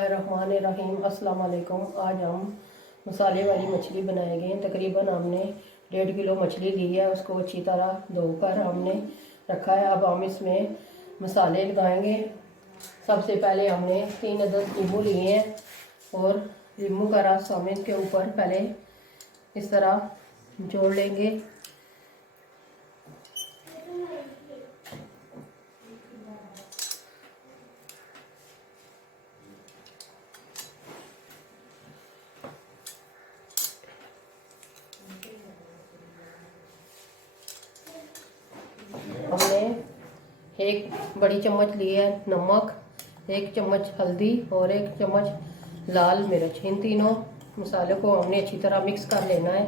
बिस्मिल्लाहिर्रहमानिर्रहीम। अस्सलाम वालेकुम। आज हम मसाले वाली मछली बनाएंगे। तकरीबन हमने 1.5 किलो मछली ली है, उसको अच्छी तरह धोकर हमने रखा है। अब हम इसमें मसाले लगाएंगे। सबसे पहले हमने 3 अदद नींबू लिए हैं और नींबू का रस हम इसके ऊपर पहले इस तरह जोड़ लेंगे। हमने 1 बड़ी चम्मच ली है नमक, 1 चम्मच हल्दी और 1 चम्मच लाल मिर्च। इन तीनों मसालों को हमने अच्छी तरह मिक्स कर लेना है।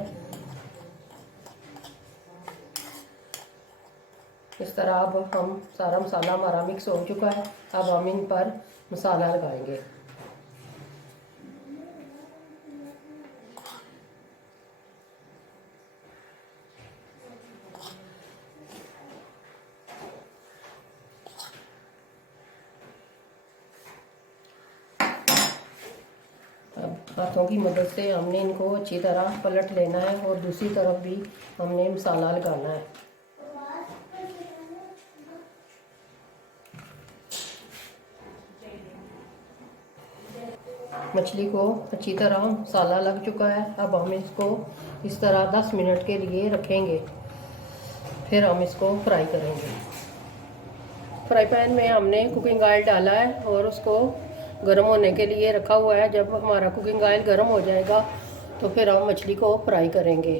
इस तरह अब हम सारा मसाला हमारा मिक्स हो चुका है। अब हम इन पर मसाला लगाएंगे। हाथों की मदद से हमने इनको अच्छी तरह पलट लेना है और दूसरी तरफ भी हमने मसाला लगाना है। मछली को अच्छी तरह मसाला लग चुका है। अब हम इसको इस तरह 10 मिनट के लिए रखेंगे, फिर हम इसको फ्राई करेंगे। फ्राई पैन में हमने कुकिंग ऑयल डाला है और उसको गर्म होने के लिए रखा हुआ है। जब हमारा कुकिंग ऑयल गर्म हो जाएगा तो फिर हम मछली को फ्राई करेंगे।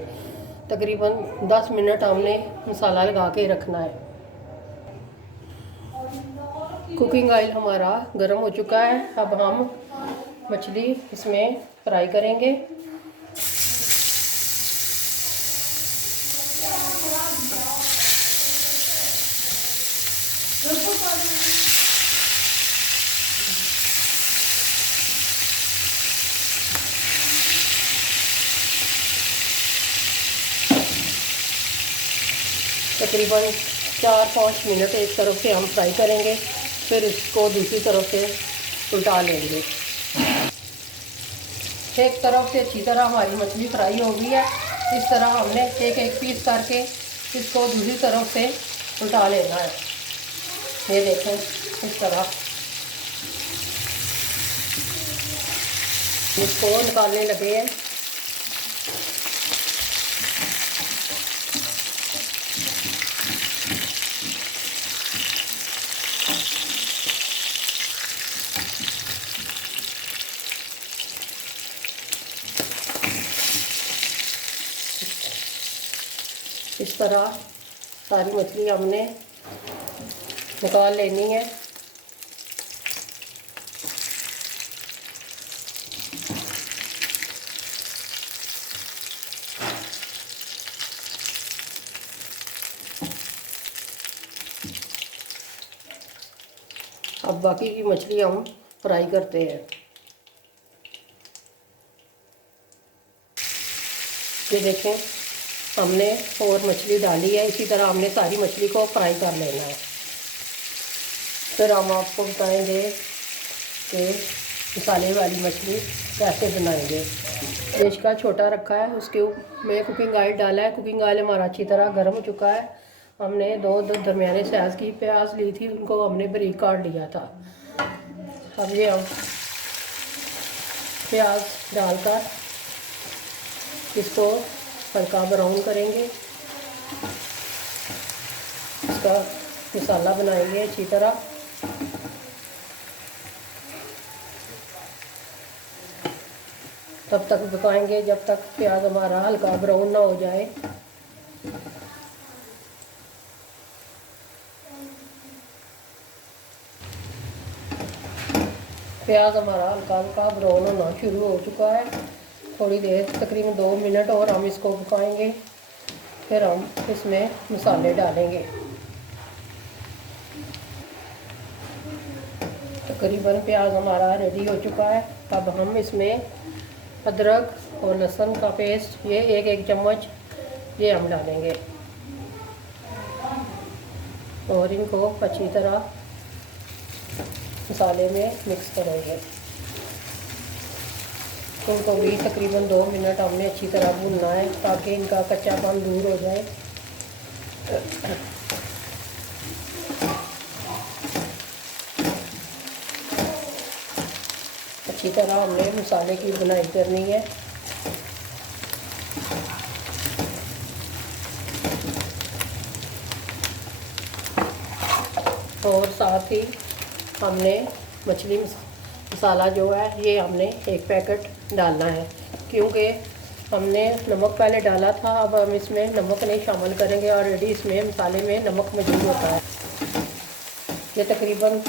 तकरीबन 10 मिनट हमने मसाला लगा के रखना है। कुकिंग ऑयल हमारा गर्म हो चुका है। अब हम मछली इसमें फ्राई करेंगे। तकरीबन 4-5 मिनट एक तरफ से हम फ्राई करेंगे, फिर इसको दूसरी तरफ से उल्टा लेंगे। एक तरफ से अच्छी तरह हमारी मछली फ्राई हो गई है। इस तरह हमने एक पीस करके इसको दूसरी तरफ से उल्टा लेना है। ये देखें, इस तरह इसको निकालने लगे हैं। इस तरह सारी मछली हमने निकाल लेनी है। अब बाकी की मछली हम फ्राई करते हैं। ये देखें, हमने और मछली डाली है। इसी तरह हमने सारी मछली को फ्राई कर लेना है। फिर हम आपको बताएंगे कि मसाले वाली मछली कैसे बनाएंगे। देश का छोटा रखा है, उसके में कुकिंग ऑयल डाला है। कुकिंग ऑयल हमारा अच्छी तरह गर्म हो चुका है। हमने दो दरमियाने साइज़ की प्याज ली थी, उनको हमने बारीक काट लिया था। अब ये हम प्याज डालकर इसको हल्का ब्राउन करेंगे। इसका मसाला बनाएंगे अच्छी तरह। तब तक पकाएंगे जब तक प्याज हमारा हल्का ब्राउन ना हो जाए। प्याज हमारा हल्का हल्का ब्राउन होना शुरू हो चुका है। थोड़ी देर, तकरीबन 2 मिनट और हम इसको पकाएंगे, फिर हम इसमें मसाले डालेंगे। तकरीबन प्याज हमारा रेडी हो चुका है। अब हम इसमें अदरक और लहसुन का पेस्ट, ये 1 चम्मच ये हम डालेंगे और इनको अच्छी तरह मसाले में मिक्स करेंगे। तो उनको भी तकरीबन 2 मिनट हमने अच्छी तरह भूनना है ताकि इनका कच्चापन दूर हो जाए। अच्छी तरह हमने मसाले की बुनाई करनी है। और साथ ही हमने मछली मसाला जो है ये हमने 1 पैकेट डालना है, क्योंकि हमने नमक पहले डाला था। अब हम इसमें नमक नहीं शामिल करेंगे, ऑलरेडी इसमें मसाले में नमक मौजूद होता है। ये तकरीबन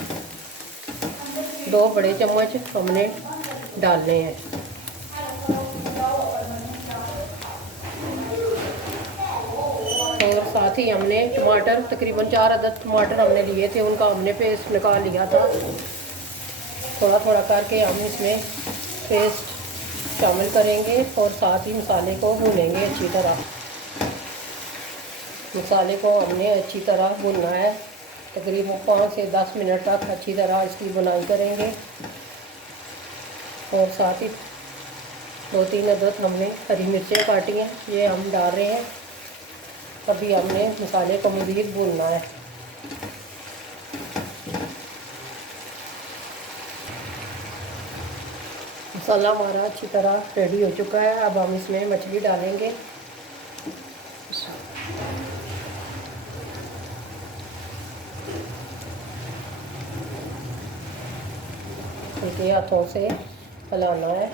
2 बड़े चम्मच हमने डालने हैं। और साथ ही हमने टमाटर तकरीबन 4 अदद टमाटर हमने लिए थे, उनका हमने पेस्ट निकाल लिया था। थोड़ा थोड़ा करके हम इसमें पेस्ट शामिल करेंगे और साथ ही मसाले को भूनेंगे अच्छी तरह। मसाले को हमने अच्छी तरह भूनना है, तकरीबन 5 से 10 मिनट तक अच्छी तरह इसकी बुनाई करेंगे। और साथ ही 2-3 अदद हमने हरी मिर्चें काटी हैं, ये हम डाल रहे हैं। अभी हमने मसाले को मज़ीद भूनना है। मसाला हमारा अच्छी तरह रेडी हो चुका है। अब हम इसमें मछली डालेंगे। इनके हाथों से हिलाना है।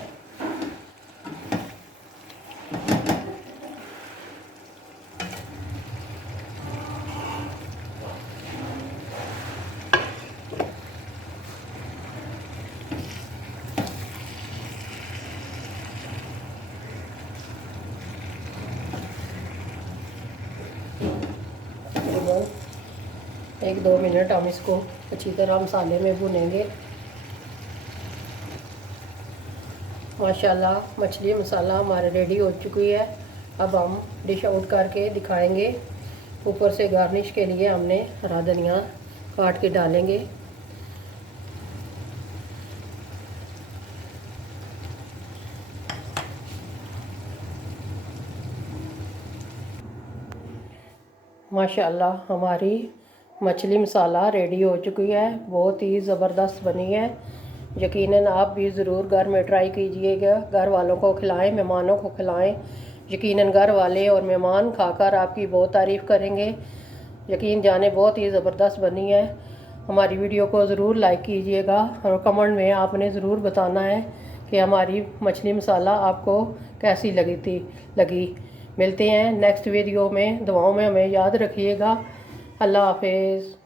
तकरीबन 1-2 मिनट हम इसको अच्छी तरह मसाले में भुनेंगे। माशाल्लाह मछली मसाला हमारे रेडी हो चुकी है। अब हम डिश आउट करके दिखाएंगे। ऊपर से गार्निश के लिए हमने हरा धनिया काट के डालेंगे। माशाल्लाह हमारी मछली मसाला रेडी हो चुकी है, बहुत ही ज़बरदस्त बनी है। यकीनन आप भी ज़रूर घर में ट्राई कीजिएगा, घर वालों को खिलाएं, मेहमानों को खिलाएं। यकीनन घर वाले और मेहमान खाकर आपकी बहुत तारीफ़ करेंगे। यकीन जाने बहुत ही ज़बरदस्त बनी है। हमारी वीडियो को ज़रूर लाइक कीजिएगा और कमेंट में आपने ज़रूर बताना है कि हमारी मछली मसाला आपको कैसी लगी। मिलते हैं नेक्स्ट वीडियो में। दुआओं में हमें याद रखिएगा। अल्लाह हाफिज़।